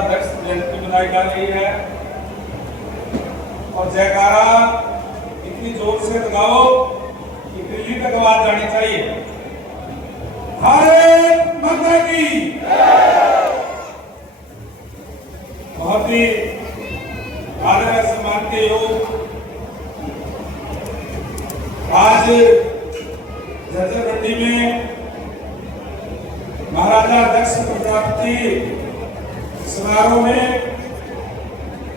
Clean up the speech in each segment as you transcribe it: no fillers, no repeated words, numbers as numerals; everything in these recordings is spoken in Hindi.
अध्यक्ष जयंती मनाई जा रही है और जयकारा इतनी जोर से लगाओ कि दिल्ली तक आवाज जानी चाहिए। भारत माता की बहुत ही आदर सम्मान के योग आज झज्जर मंडी में महाराजा दक्ष प्रजापति समारोह में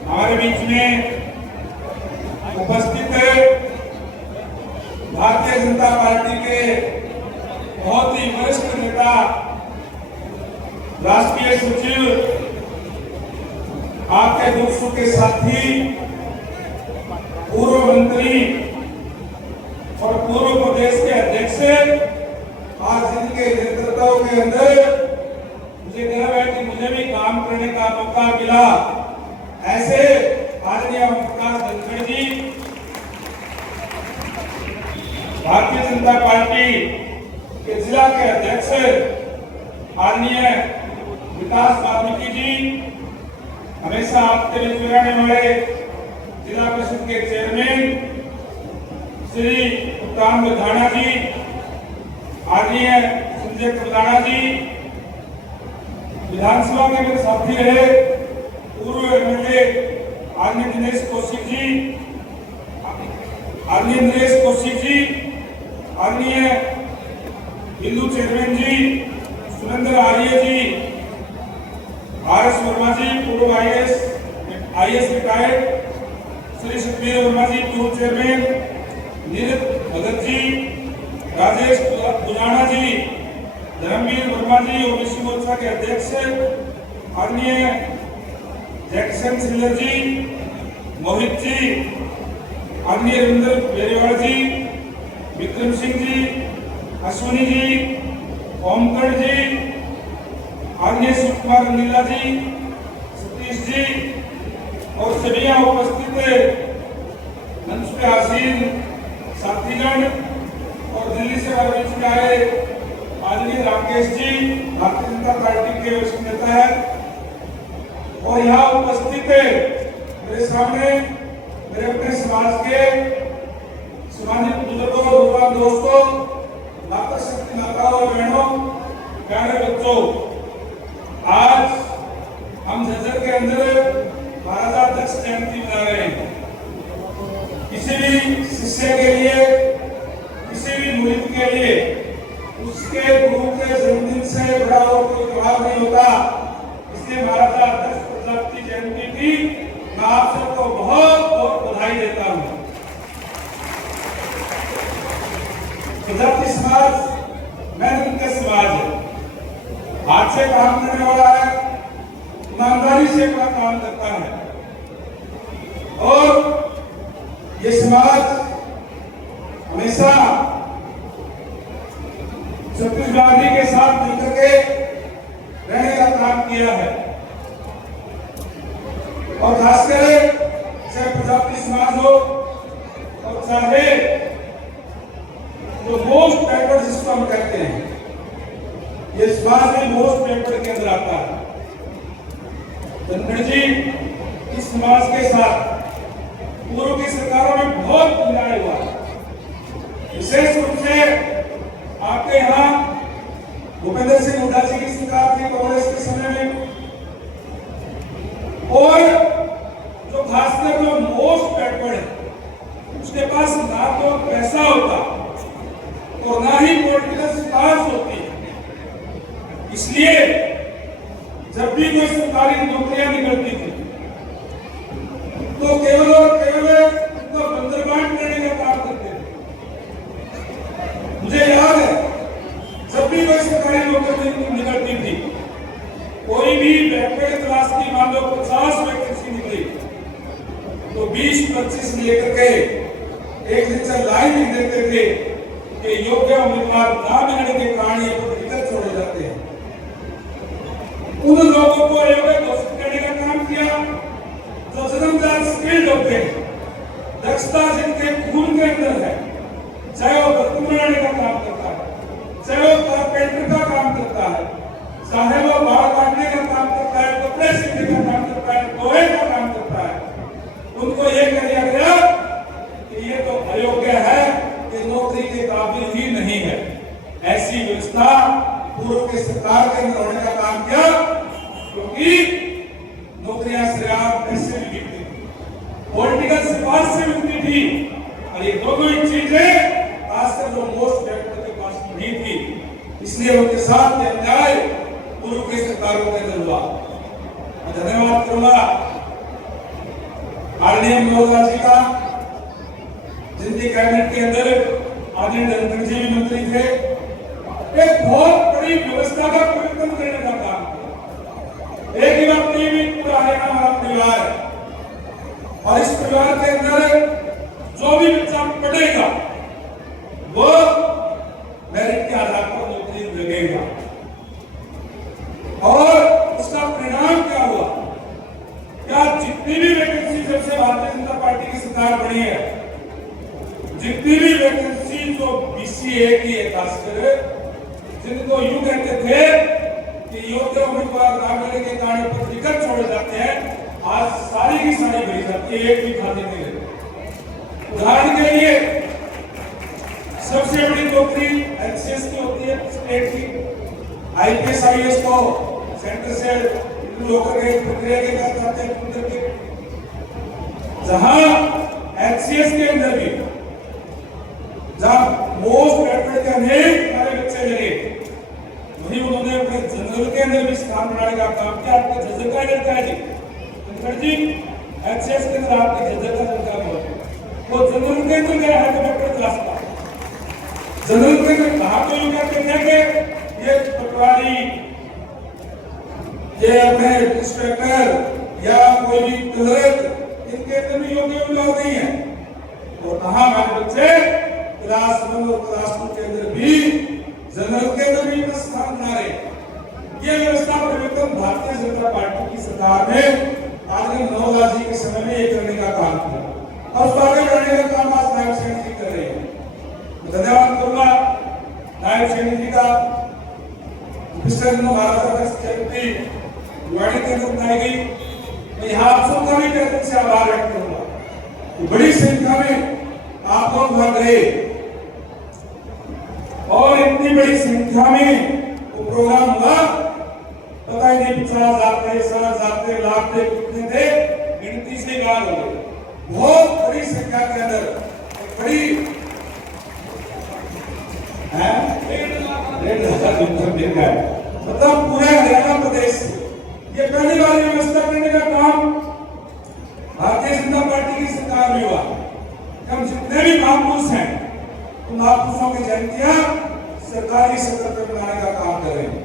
हमारे बीच में उपस्थित भारतीय जनता पार्टी के बहुत ही वरिष्ठ नेता राष्ट्रीय सचिव आपके दोस्तों के साथी पूर्व मंत्री और पूर्व प्रदेश के अध्यक्ष आज जिनके नेतृत्व के अंदर मुझे गर्व है कि मुझे भी काम करने का मौका मिला, ऐसे आदरणीय प्रकाश धनखड़ जी भारतीय जनता पार्टी के जिला के अध्यक्ष आदरणीय विकास वाल्मीकि जी, हमेशा आपके बीच में रहने वाले जिला परिषद के चेयरमैन श्री उत्तम धाना जी, आदरणीय संजय कबदाना जी, विधानसभा के मेरे साथी रहे पूर्व एमएलए आदरणीय दिनेश कौशिक जी, आदरणीय हिंदू चेयरमैन जी सुरेंद्र आर्य जी, आर.एस. वर्मा जी पूर्व आईएएस रिटायर्ड, श्री सुखबीर वर्मा जी पूर्व चेयरमैन, नीरज भगत जी, राजेश बुजाना जी, धर्मवीर वर्मा जी ओबीसी मोर्चा के अध्यक्ष, आदरणीय जैक्सन सिल्लर जी, मोहित जी, आदरणीय रविंद्र बेरीवाल जी, विक्रम सिंह जी, अश्विनी जी, ओमकर जी, आदरणीय शिव कुमार नीला जी, सतीश जी और सभी उपस्थित मंच पे आसीन साथीगण और दिल्ली से हमारे बीच में आए आदरणीय राकेश जी, भारतीय जनता पार्टी के वरिष्ठ नेता है, और यहाँ उपस्थित मेरे सामने मेरे अपने समाज के सम्मानित बुजुर्गों, युवा दोस्तों, मातृशक्ति माताओं और बहनों, प्यारे बच्चों, आज हम झज्जर के अंदर महाराजा दक्ष जयंती मना रहे हैं। किसी भी शिष्य के लिए, किसी भी मुरीद के लिए उसके गुरु के जन्मदिन से बड़ा और कोई त्योहार नहीं होता। इसलिए महाराजा दक्ष प्रजापति जयंती की मैं आप सबको बहुत बहुत बधाई देता हूँ। प्रजापति समाज मेहनत का समाज है, हाथ से काम करने वाला है, ईमानदारी से अपना काम करता है, और ये समाज हमेशा छत्तीसगढ़ी के साथ मिलकर के रहने का काम किया है, और खासकर चाहे प्रजापति समाज हो और चाहे जो मोस्ट बैकवर्ड जिसको हम कहते हैं, ये समाज में मोस्ट बैकवर्ड के अंदर आता है। धनखड़ जी इस समाज के साथ पूर्व की सरकारों में बहुत अन्याय हुआ, विशेष रूप से आपके यहाँ भूपेंद्र सिंह हुड्डा जी की सरकार थी कांग्रेस के समय में, और जो खासकर जो मोस्ट बैकवर्ड है उसके पास ना तो पैसा होता और ना ही पॉलिटिकल स्टार्स होती है। इसलिए जब भी कोई सरकारी नौकरियां निकलती थी तो केवल और केवल उनको बंदरगांठ करने का काम करते थे। मुझे याद है जब भी कोई सरकारी नौकरी निकलती थी, कोई भी बैकवर्ड क्लास की मान लो 50 वैकेंसी निकली तो 20-25 लेकर के एक नीचे लाइन लिख देते थे कि योग्य उम्मीदवार ना मिलने के कारण ये पद निकल छोड़े जाते हैं। उन लोगों को अयोग्य घोषित करने का काम किया जो जन्मजात स्किल्ड होते हैं, दक्षता जिनके खून के अंदर है, चाहे वो बर्तन बनाने का काम करता है, चाहे वो कारपेंटर का काम करता है, चाहे वो बाल काटने का काम करता है, कपड़े सीने का ऐसी व्यवस्था पूर्व की सरकार के अंदर होने का काम किया, क्योंकि नौकरियां सरेआम पैसे भी मिलती थी, पॉलिटिकल सिफारिश से मिलती थी, और ये दोनों ही चीजें खासकर जो मोस्ट बैकवर्ड के पास नहीं थी, इसलिए उनके साथ अन्याय पूर्व की सरकारों के अंदर हुआ। मैं धन्यवाद करूंगा आदरणीय मनोहर जी का, जिनकी कैबिनेट के अंदर आदरणीय धनखड़ जी भी मंत्री थे, एक बहुत बड़ी व्यवस्था का परिवर्तन करने का काम किया। एक ही बात नहीं भी, पूरा हरियाणा हमारा परिवार है, और इस परिवार के अंदर जो भी बच्चा पढ़ेगा वो मेरिट के आधार पर नौकरी लगेगा, और उसका परिणाम क्या हुआ? क्या जितनी भी वैकेंसी जब से भारतीय जनता पार्टी की सरकार बनी है, जितनी भी वैकेंसी जो बीसीए की है, खासकर जिनको यूं कहते थे कि योग्य उम्मीदवार ना मिलने के कारण पर टिकट छोड़े जाते हैं, आज सारी की सारी भरी जाती है, एक भी खाली नहीं रहती। उदाहरण के लिए सबसे बड़ी नौकरी एचसीएस की होती है, स्टेट की। आईपीएस आईएएस को सेंटर से होकर के प्रक्रिया के तहत जाते हैं, जहां एचसीएस के अंदर भी जब मोस्ट बैकवर्ड के अनेक सारे बच्चे लगे, वही उन्होंने अपने जनरल के अंदर भी स्थान बनाने का काम किया। आपके जजर का लड़का है जी, धनखड़ जी, एचसीएस के अंदर आपके जजर का लड़का बहुत, वो जनरल के अंदर गया है तो बैकवर्ड क्लास का जनरल के अंदर कहा तो यूं कहते थे कि ये पटवारी, ये अपने इंस्पेक्टर या कोई भी क्लर्क, इनके अंदर भी योग्य लोग नहीं है। और कहा हमारे बच्चे क्लास 1 और क्लास 2 के अंदर भी, जनरल के अंदर भी अपना स्थान बना रहे। ये व्यवस्था परिवर्तन भारतीय जनता पार्टी की सरकार ने आदरणीय मनोहर जी के समय में ये करने का काम किया, और उसको आगे बढ़ाने का काम आज नायब सैनी जी कर रहे हैं। धन्यवाद करूंगा नायब सैनी जी का। पिछले दिनों महाराष्ट्र सेक्रेटरी गुवाहाटी के अंदर बनाई गई, मैं यहाँ आप सबका भी कहते से आभार व्यक्त करूंगा। बड़ी संख्या में आप लोग भाग रहे, और इतनी बड़ी संख्या में वो प्रोग्राम हुआ, पता ही नहीं 50,000 थे, 60,000 थे, लाख थे, कितने थे, गिनती से गाल हो गए। बहुत बड़ी संख्या के अंदर बड़ी मतलब पूरे हरियाणा प्रदेश ये पहली बार व्यवस्था करने का काम भारतीय जनता पार्टी की सरकार में हुआ। हम जितने भी महापुरुष हैं, उन महापुरुषों की जयंतियां सरकारी स्तर पर बनाने का काम कर रहे हैं।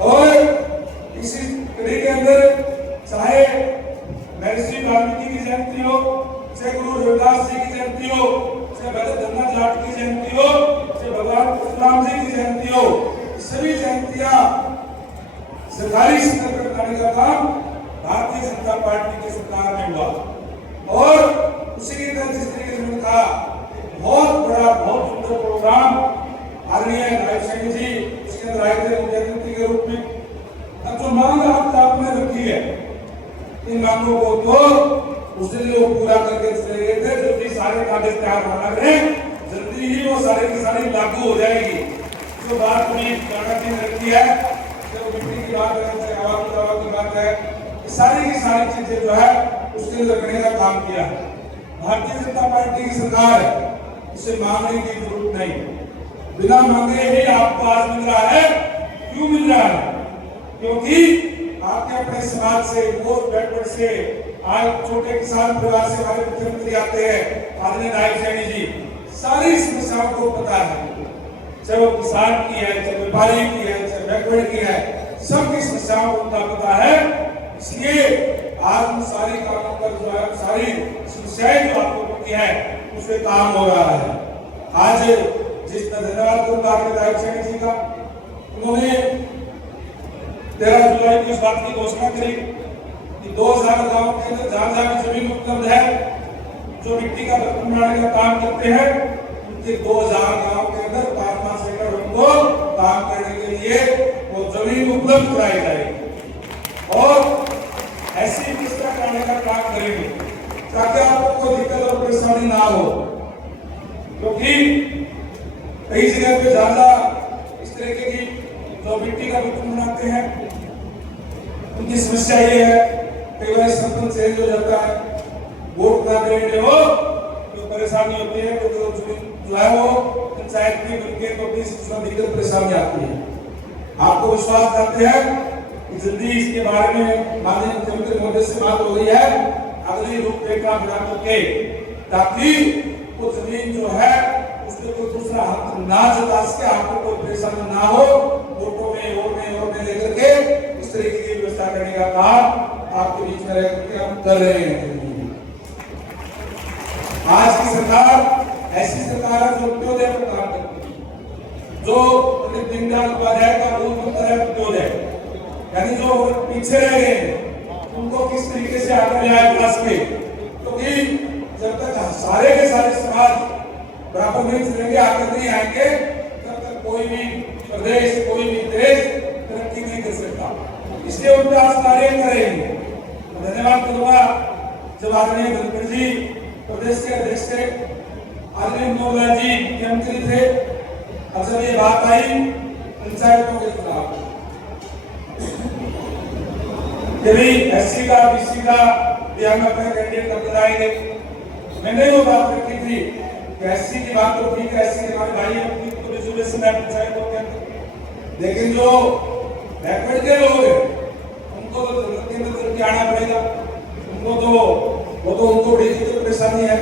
और इसी कड़ी के अंदर चाहे महर्षि वाल्मीकि की जयंती हो, चाहे गुरु रविदास जी की जयंती हो, चाहे भगत धन्ना जाट की जयंती हो, चाहे भगवान परशुराम जी की जयंती हो, सभी जयंतियां सरकारी स्तर पर बनाने का काम भारतीय जनता पार्टी की सरकार में हुआ। और उसी की तरह जिस तरीके से मैंने कहा, बहुत बड़ा बहुत सुंदर प्रोग्राम आदरणीय नायब सैनी जी उसके अंदर आए थे मुख्य अतिथि के रूप में। अब जो मांग आपने रखी है, इन मांगों को तो उस दिन वो पूरा करके चले गए थे। जल्दी सारे कागज तैयार होना करें, जल्दी ही वो सारे की सारी लागू हो जाएगी। जो बात हमने गाना रखी है, जो मिट्टी की बात है, हवा की बात है, सारी की सारी चीजें जो है उसके अंदर करने का काम किया है। भारतीय जनता पार्टी की सरकार है, इसे मांगने की जरूरत नहीं, बिना मांगे ही आपको आज मिल रहा है। क्यों मिल रहा है? क्योंकि आपके अपने समाज से, मोस्ट बैकवर्ड से, आज छोटे किसान परिवार से हमारे मुख्यमंत्री आते हैं आदरणीय नायब सैनी जी, सारी समस्याओं को पता है, चाहे वो किसान की है, चाहे व्यापारी की है, चाहे बैकवर्ड की है, सबकी समस्याओं को पता है। इसलिए आज उन सारी कामों पर जो है, सारी समस्याएं जो आपको पड़ती है, उस पर काम हो रहा है। आज जिस धन्यवाद करूंगा आपके नायब सैनी जी का, उन्होंने 13 जुलाई को इस बात की घोषणा करी कि 2000 गांव के अंदर जहां जहां जमीन उपलब्ध है, जो मिट्टी का बर्तन बनाने का काम करते हैं, उनके 2000 गांव के अंदर 5-5 एकड़ उनको काम करने के लिए वो जमीन उपलब्ध कराई जाएगी। और ऐसी व्यवस्था कराने का काम करेंगे ताकि आपको कोई दिक्कत और परेशानी ना हो। क्योंकि कई जगह पे ज्यादा तरीके की जो मिट्टी का बर्तन बनाते हैं, उनकी समस्या ये है कई बार सरपंच चेंज हो जाता है, वोट ना देने हो तो परेशानी होती है, तो जो है वो पंचायत की मिलकर तो भी दिक्कत परेशानी आती है। आपको विश्वास करते हैं कि जल्दी इसके बारे में माननीय मुख्यमंत्री महोदय से बात हो रही है, अगली रूपरेखा बना करके, ताकि वो जमीन जो है उसमें कोई दूसरा हक ना जता सके, आपको कोई परेशानी ना हो, वोटों में लेकर के इस तरीके की व्यवस्था करने का काम आपके बीच में रहकर हम कर रहे हैं। आज की सरकार ऐसी सरकार है जो अंत्योदय पर काम करती है, जो पंडित दीनदयाल उपाध्याय का मूल मंत्र है अंत्योदय, यानी जो पीछे रह गए हैं उनको किस तरीके से आगे ले आए क्लास में, क्योंकि जब तक सारे के सारे समाज बराबर नहीं चलेंगे, आगे नहीं आएंगे, तब तक कोई भी प्रदेश, कोई भी देश तरक्की नहीं कर सकता। इसलिए उन पर आज कार्य करेंगे। धन्यवाद करूंगा जब आदरणीय धनखड़ जी प्रदेश के अध्यक्ष थे, आदरणीय मनोहर जी मुख्यमंत्री थे, अब जब ये बात आई पंचायतों के खिलाफ कि भाई एससी का, बीसी का भी हम अपने कैंडिडेट कर कराएंगे, मैंने वो बात रखी थी कि एससी की बात तो ठीक है, एससी के हमारे भाई हैं, तो रिजर्वेशन है पंचायतों के अंदर, लेकिन जो बैकवर्ड के लोग हैं उनको तो जरूरत के अंदर करके आना पड़ेगा, उनको तो वो तो उनको बड़ी परेशानी है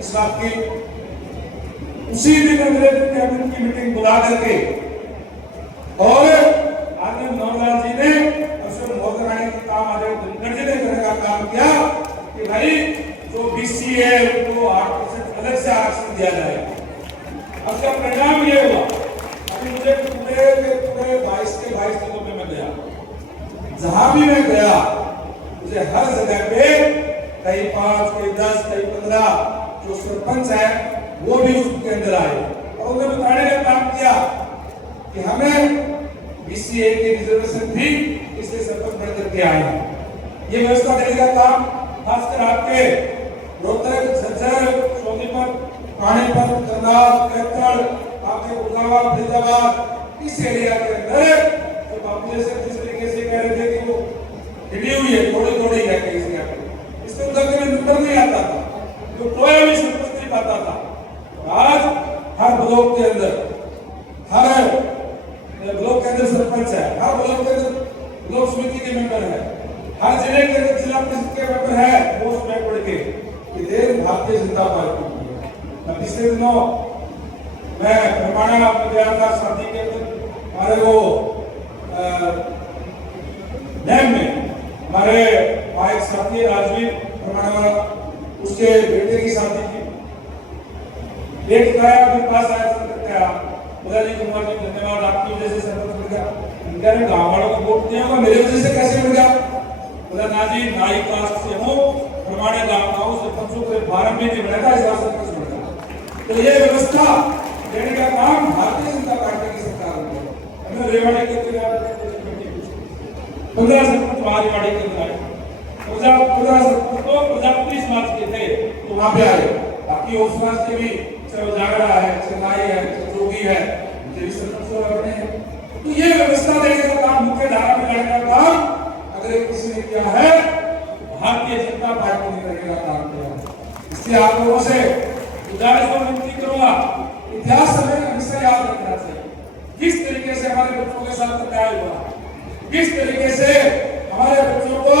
इस बात की। उसी दिन मेरे कैबिनेट की मीटिंग बुला करके और आदरणीय मनोहर जी ने अवसर मोहर कराने का काम आदरणीय धनखड़ जी ने करने का काम किया कि भाई जो बीसी है उनको 8% अलग से आरक्षण दिया जाए। अब का परिणाम ये हुआ, अभी मुझे पूरे 22 के 22 जिलों में मैं गया, जहां भी मैं गया मुझे हर जगह पे कई 5, कई 10, कई 15 जो सरपंच है वो भी उसके अंदर आए और उन्होंने बताने का काम किया कि हमें बीसीए की रिजर्वेशन थी, इसलिए सरपंच बन करके आए हैं। ये व्यवस्था देने का काम खासकर आपके रोहतक, झज्जर, सोनीपत, पानीपत, करनाल, कैथल, आपके गुड़गांव, फरीदाबाद, इस एरिया के अंदर जो पॉपुलेशन जिस तरीके से कह रहे थे कि वो हिली हुई है, थोड़ी है कई जगह पे, इससे उधर में नंबर नहीं आता था, तो कोई भी सरपंच नहीं पाता था। आज हर ब्लॉक के अंदर सरपंच है, हर ब्लॉक के अंदर ब्लॉक समिति के मेंबर है, हर जिले के अंदर जिला परिषद के मेंबर है, वो उसमें पढ़ के ये देश भारतीय जनता पार्टी की है। पिछले दिनों मैं परमाणा में गया था शादी के अंदर, हमारे वो डैम में हमारे एक साथी राजवीर परमाणा, उसके बेटे की शादी थी, एक आया मेरे पास आया, बोला जी कुमार जी धन्यवाद, आपकी वजह से सरपंच मिल गया। इनका गाँव वालों को वोट दिया होगा, मेरे वजह से कैसे मिल गया? बोला ना जी, नाई कास्ट से हूँ, परमाणे गाँव का हूँ, सरपंचों के फार्म भी नहीं बनाया था, इस बार सरपंच मिल गया। तो ये व्यवस्था देने का काम भारतीय जनता पार्टी की सरकार ने हमें रेवाड़ी के 15 सरपंच रेवाड़ी के अंदर आए, 15 सरपंच तो प्रजापति समाज के थे तो वहां पे आए, बाकी और समाज के भी जागरा है, चंगाई है, जोगी है, ये सरपंच बने हैं। तो ये व्यवस्था देने का काम, मुख्य धारा में लाने का काम अगर किसी ने किया है, भारतीय जनता पार्टी ने करने का काम किया। इसलिए आप लोगों से गुजारिश और विनती करूंगा, इतिहास हमें हमेशा याद रखना चाहिए, किस तरीके से हमारे बच्चों के साथ अन्याय हुआ, किस तरीके से हमारे बच्चों को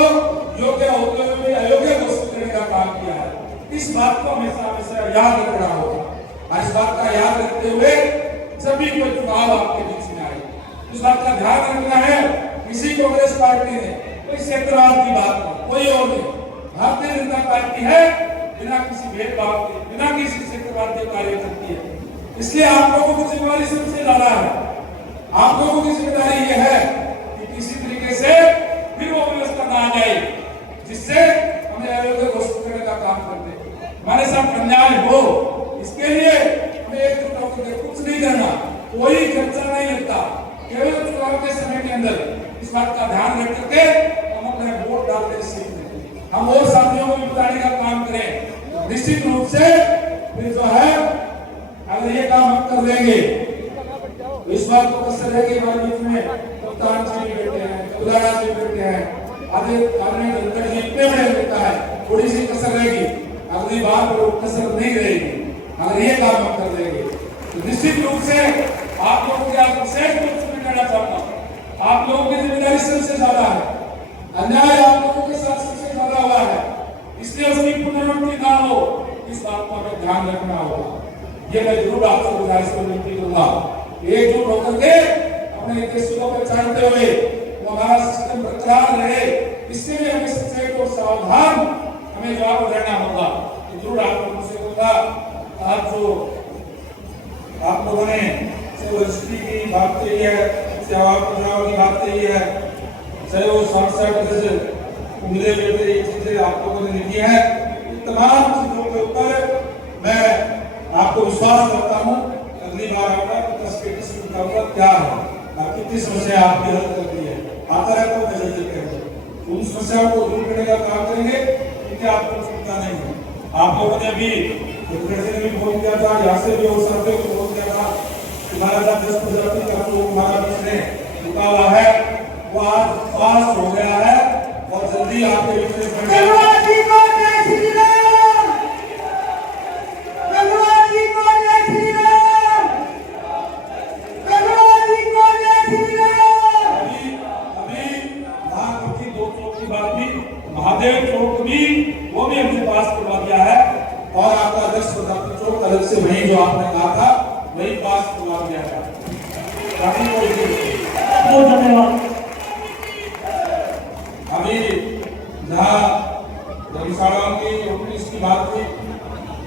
योग्य होते हुए अयोग्य घोषित करने का काम किया है। इस बात को हमेशा याद रखना होगा। और इस बात का याद रखते हुए जब भी कोई चुनाव आपके बीच में आए, इस बात का ध्यान रखना है, किसी कांग्रेस पार्टी ने कोई क्षेत्रवाद की बात नहीं, कोई और नहीं, भारतीय जनता पार्टी है, बिना किसी भेदभाव के, बिना किसी क्षेत्रवाद के कार्य करती है। इसलिए आप लोगों की जिम्मेदारी सबसे ज्यादा है, आप लोगों की जिम्मेदारी यह है कि किसी तरीके से फिर वो व्यवस्था ना आ जाए जिससे हमें अयोग्य घोषित करने का काम करते, हमारे साथ अन्याय हो, इसके लिए हमें एकजुट होकर कुछ नहीं करना, कोई खर्चा नहीं लगता, केवल चुनाव के समय के अंदर इस बात का ध्यान रख करके हम अपने वोट डालने सीख लें, हम और साथियों को भी बताने का काम करें। निश्चित रूप से फिर जो है अगर ये काम हम कर लेंगे, तो इस बात को कसर है कि हमारे बीच में कप्तान जी भी बैठे हैं, कबुलारा जी बैठे हैं, आधे धनखड़ जी इतने बड़े नेता है, थोड़ी सी कसर रहेगी, अगली बार पर कसर नहीं रहेगी अगर ये काम हम कर देंगे। तो निश्चित रूप से आप लोगों के आज विशेष रूप से कहना चाहता हूँ, आप लोगों की जिम्मेदारी सबसे ज्यादा है, अन्याय आप लोगों के साथ सबसे ज्यादा हुआ है, इसलिए उसकी पुनरावृत्ति ना हो, इस बात को हमें ध्यान रखना होगा। ये मैं जरूर आपसे गुजारिश को विनती करूंगा, एकजुट होकर के अपने देश को पहचानते हुए वो हमारा सिस्टम बरकरार रहे, इससे भी हमें सचेत और सावधान हमें जवाब देना होगा। जरूर आप लोगों से होगा, आज जो आप लोगों ने रजिस्ट्री की बात कही है, सेवा प्रदान की बात कही है, चाहे वो 67 मिले जुले चीजें आप लोगों ने लिखी है, तमाम चीजों के ऊपर मैं आपको विश्वास करता हूँ अगली बार आऊंगा तो स्टेटस बताऊंगा क्या है, कितनी समस्या आपकी हल कर दी है, आता रहता हूँ मैं जल्दी करेंगे उन समस्याओं को दूर करने का काम करेंगे, क्योंकि आपको चिंता नहीं है। आप लोगों ने अभी ने भी फोन किया था, यहाँ से भी हो सकते को फोन किया था, तुम्हारा 10% का जो हमारा पिछले रुका हुआ है वो आज पास हो गया है और जल्दी आपके बीच में महादेव चौक भी वो भी हमने पास करवा दिया है और आपका 10% चौक अलग से वही जो आपने कहा था वही पास करवा दिया है। बहुत धन्यवाद। अभी जहाँ धर्मशालाओं की ऑफिस की बात हुई,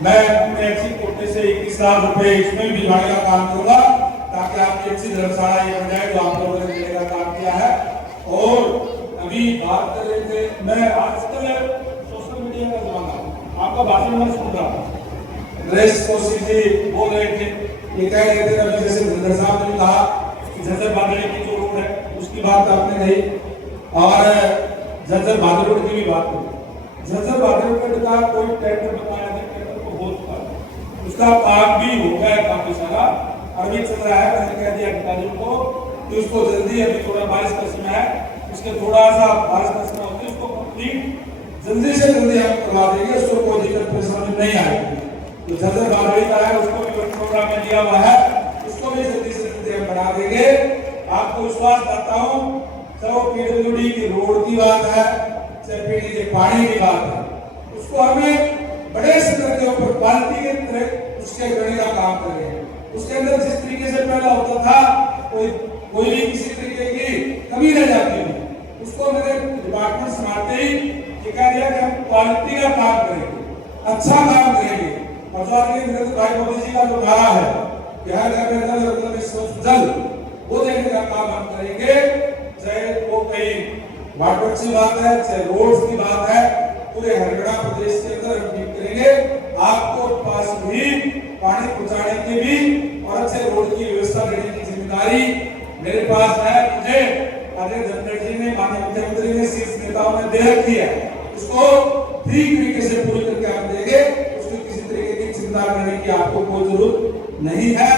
मैं अपने अच्छी कोटे से 21 लाख रुपए इसमें भी भिजवाने का काम करूंगा ताकि आपकी अच्छी धर्मशाला ये बन जाए जो आप लोगों ने देने का काम किया है। और अभी बात कर रहे थे, मैं आजकल सोशल मीडिया का जमाना, आपका भाषण मैं सुन रहा हूँ, नरेश कौशिक जी बोल रहे थे, ये कह रहे थे अभी जैसे धनखड़ साहब ने कहा कि झज्जर बादड़ी की जो रोड है उसकी बात आपने कही और झज्जर भादरपुर की भी बात करी। झज्जर भादरपुर का कोई टेंडर बताया था, टेंडर को हो चुका है, उसका काम भी हो गया काफी सारा, अभी चल रहा है। मैंने कह दिया अधिकारियों को कि उसको जल्दी, अभी थोड़ा बारिश का समय है, उसके थोड़ा सा बारिश का समय होती है, उसको कंप्लीट जल्दी से जल्दी हम करवा देंगे, उसको कोई दिक्कत परेशानी नहीं आएगी। तो झज्जर बादड़ी का है उसको भी प्रोग्राम में दिया हुआ है, उसको भी जल्दी से जल्दी हम बना देंगे। आपको विश्वास करता हूँ, चलो पीडब्ल्यूडी की रोड की बात है, चाहे पीडीजे पानी की बात है, उसको हमें बड़े स्तर के ऊपर क्वालिटी के तरह उसके करने का काम करेंगे। उसके अंदर जिस तरीके से पहला होता था कोई भी किसी तरीके की कमी रह जाती है, उसको मेरे डिपार्टमेंट संभालते ही ये कह दिया कि हम क्वालिटी का काम करेंगे, अच्छा काम करेंगे। और जो आगे नरेंद्र भाई मोदी जी का जो नारा है कि हर घर में नल मतलब स्वच्छ जल, वो देने का काम हम करेंगे। चाहे वो कहीं वाटर की बात है, चाहे रोड्स की बात है, पूरे हरियाणा प्रदेश के अंदर हम ठीक करेंगे। आपको पास भी पानी पहुंचाने की भी और अच्छे रोड की व्यवस्था देने की जिम्मेदारी मेरे पास है। मुझे अजय धनखड़ जी ने, माननीय मुख्यमंत्री ने, शीर्ष नेताओं ने दे रखी है, उसको ठीक तरीके से पूरी करके हम देंगे। उसकी किसी तरीके की चिंता करने की आपको कोई जरूरत नहीं है,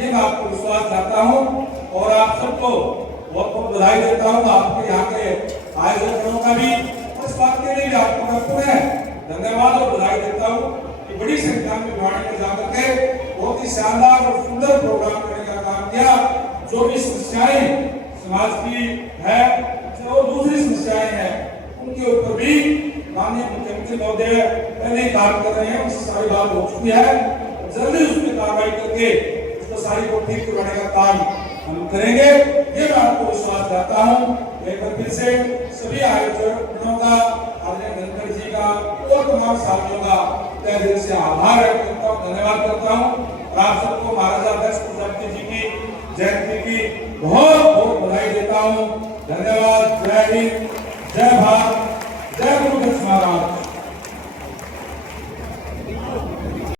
ये मैं आपको विश्वास चाहता हूँ। और आप सबको बहुत बहुत बधाई देता हूँ, आपके यहाँ के आयोजकों का भी, उस बात के लिए भी आपको मैं पुनः धन्यवाद और बधाई देता हूँ कि बड़ी संख्या में भिवाड़ी में जाकर के बहुत ही शानदार और सुंदर प्रोग्राम करने का काम किया। जो भी समस्याएं समाज की है, जो दूसरी समस्याएं हैं, उनके ऊपर भी माननीय मुख्यमंत्री महोदय पहले ही काम कर रहे हैं, उसकी सारी बात हो चुकी है, जल्दी उस पर कार्रवाई करके उसको सारी को ठीक करवाने का काम हम करेंगे, ये मैं आपको विश्वास देता हूँ। एक बार फिर से सभी आयोजकों का, आदरणीय धनखड़ जी का और तमाम साथियों का तहे दिल से आभार व्यक्त करता हूँ, धन्यवाद करता हूँ। और आप सबको महाराजा अध्यक्ष प्रजापति जी की जयंती की बहुत बहुत बधाई देता हूँ। धन्यवाद। जय हिंद, जय भारत, जय गुरु महाराज।